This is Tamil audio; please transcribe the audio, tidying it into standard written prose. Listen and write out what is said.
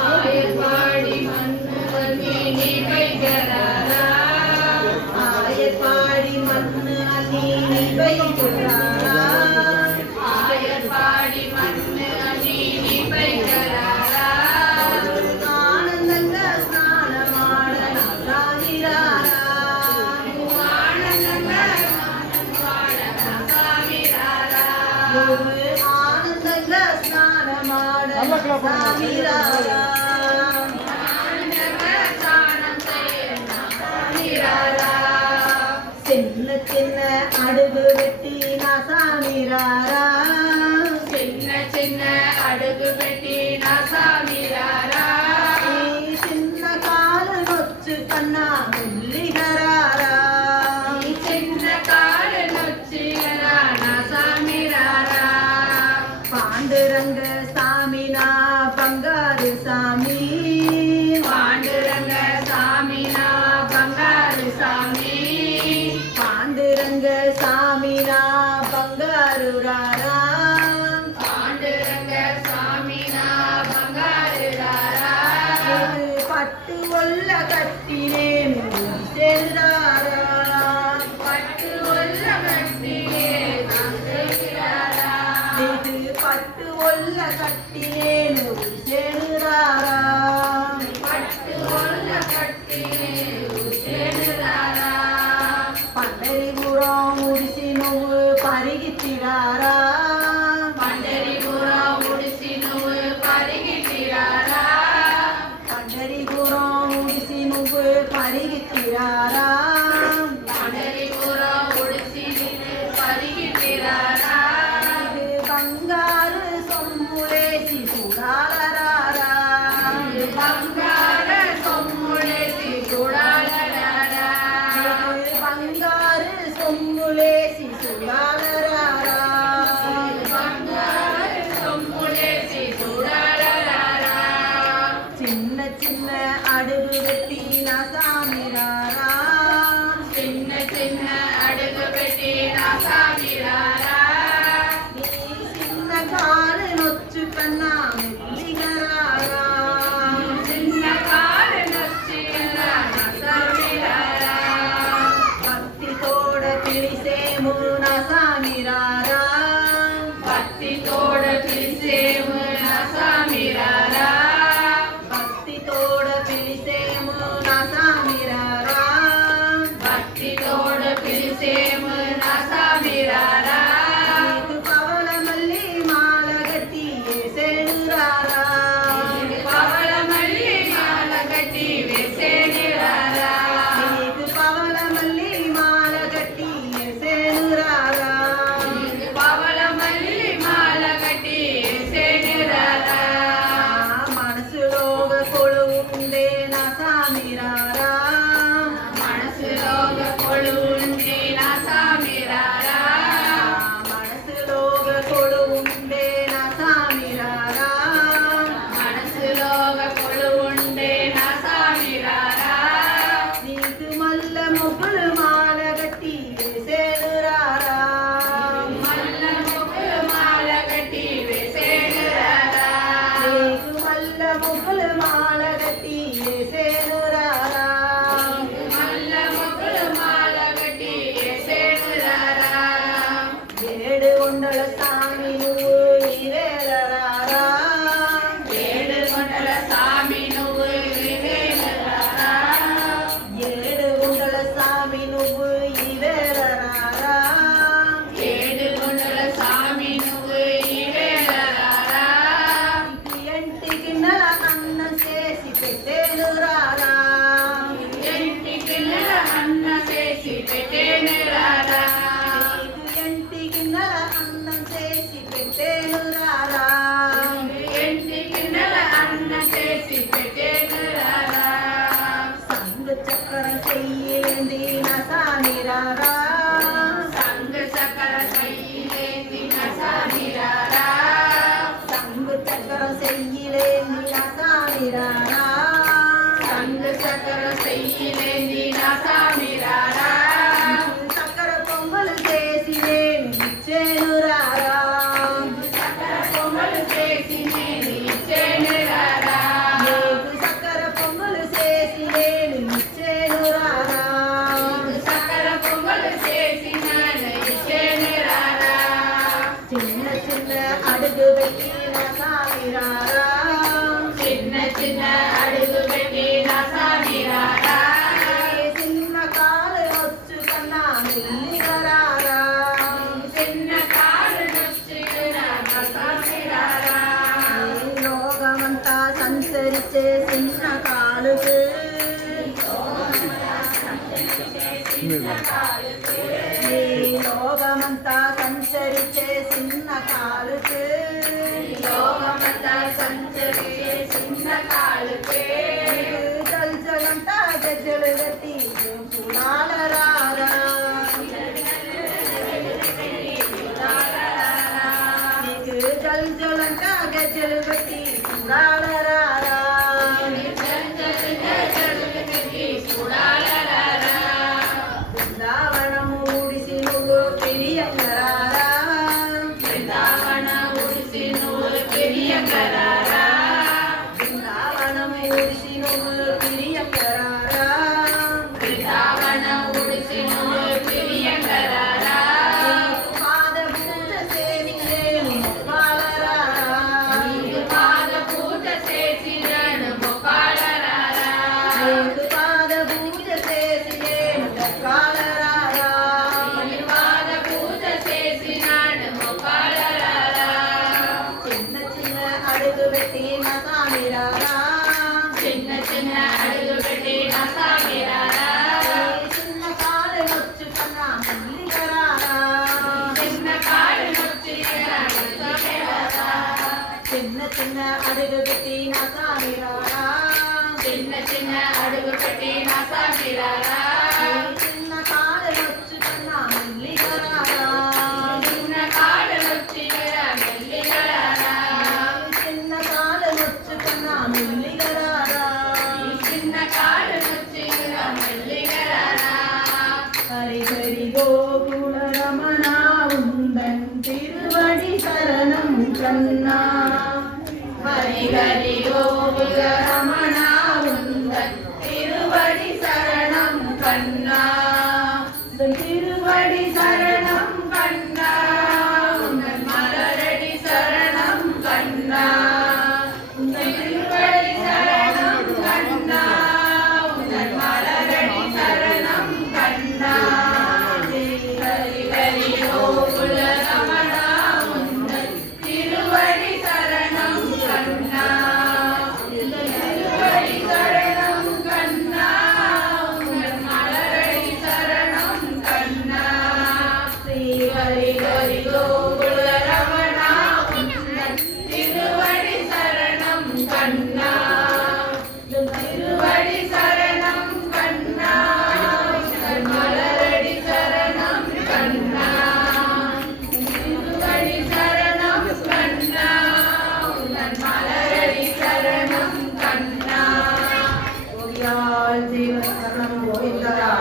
ஆயர்பாடி மண்ணு நீ வைக்கிறாரா ஆயர்பாடி மண்ணு நீ வைக்கிறாரா ஆயர்பாடி மண்ணு நீ வைக்கிறாரா ஆனந்தங்க ஸ்நானமாட சாமிராரா ஆனந்தங்க சாமிராரா ஆனந்தங்க ஸ்நானமாட சாமிராரா சின்ன சின்ன அடுகு வெட்டி சாமிராரா சின்ன சின்ன அடுகு வெட்டி சாமிராரா சின்ன கால நொச்சு கண்ணா முல்லிகராரா சின்ன கால நொச்சு சாமிராரா பாண்டுரங்க சாமினா பங்காரு சாமி பாண்டுரங்க சாமினா பங்காரு சாமி பாண்டுரங்க சாமினா பங்காரு ராரா பாண்டுரங்க சாமினா பங்காரு ராரா பட்டு ஒல்ல கட்டினேன் செல்றாரா பட்டு ஒல்ல கட்டினேன் பட்டு ஒல்ல கட்டினேன் செல்றாரா பட்டு ஒல்ல கட்டினேன் செல்றாரா பண்டரிபுரம் முடிசி நுவ்வு பருகித்திராரா பண்டரிபுரம் முடிசி நுவ்வு பருகித்திராரா பண்டரிபுரம் முடிசி நுவ்வு பருகித்திராரா பண்டரிபுரம் முடிசி பருகித்திராரா బంగారు సొమ్ములేసి చూడాలరారా బంగారు సొమ్ములేసి చూడాలరారా బంగారు సొమ్ములేసి చూడాలరారా బంగారు సొమ్ములేసి చూడాలరారా చిన్న చిన్న అడుగు పెట్టి నా సామిరారా చిన్న చిన్న అడుగు పెట్టి నా సామిరారా కాలు నొచ్చు కన్నా మెల్లిగరారా చిన్న కాలు నొచ్చి సామిరారా భక్తి తోడ పిలిసేము నా సామిరారా భక్తి తోడ పిలిసేము నా సామిరారా భక్తి తోడ పిలిసేము నా సామిరారా భక్తి తోడ పిలిసేము నా సామిరారా చేసి సంచరించే చిన్న కాలుకు ఈ లోకమంతా సంచరించే చిన్న కాలుకు లోకమంతా సంచరించే చిన్న కాలుకే జల్జలంతా గజ్జలు గట్టి పులాల రారా నీకు జల్జలంతా గజ్జలు గట్టి పులాల రారా బృందావనము ఊడిసి నువ్వు పెరియంగరారా బృందావనము ఊడిసి నువ్వు పెరియంగరారా బృందావనము ఊడిసి నువ్వు పెరియంగరారా బృందావనం ఊడిసి నువ్వు పెరియంగరారా పాద పూజ చేసినేను మొక్కాలరారా పాద పూజ చేసినేను మొక్కాలరారా పాద పూజ చేసి నేను మొక్కాలరారా పాద పూజ చేసినాడు మొక్కాలరారా చిన్న చిన్న అడుగు పెట్టి నా సామిరారా చిన్న చిన్న అడుగు పెట్టి నా సామిరారా చిన్న కాలు నొచ్చుకున్నా మల్లిగరారా చిన్న కాలు నొచ్చుకున్నా చిన్న చిన్న అడుగు పెట్టి నా సామిరారా చిన్న చిన్న అడుగు పెట్టి నా సామిరారా చిన్న కాలు నొచ్చుకున్నా మల్లిగరారా చిన్న కాలు నొచ్చుకున్నా మల్లిగరారా చిన్న కాలు నొచ్చుకున్నా మల్లిగరారా చిన్న కాలు నొచ్చుకున్నా మల్లిగరారా హరి హరి గోకుల రమణ உந்தன் திருவடி சரணம் கண்ணா ஹரி ஹரி கோகுல ரமண உந்தன் திருவடி சரணம் கண்ணா உந்தன் திருவடி சரணம் கண்ணா உந்தன் மலரடி சரணம் கண்ணா உந்தன் திருவடி சரணம் கண்ணா உந்தன் மலரடி சரணம் கண்ணா ஹரி ஹரி கோகுல ரமண உந்தன் திருவடி சரணம் கண்ணா உந்தன் திருவடி சரணம் கண்ணா உந்தன் மலரடி சரணம் கண்ணா ஸ்ரீ ஹரி ஹரி கோகுல ரமண உந்தன் திருவடி சரணம் கண்ணா உந்தன் திருவடி சரணம் கண்ணா உந்தன் மலரடி சரணம் கண்ணா திருவடி சரணம் கண்ணா உந்தன் மலரடி சரணம் கண்ணா கோவியால் ஜீவ சரணம் கோவிந்தரா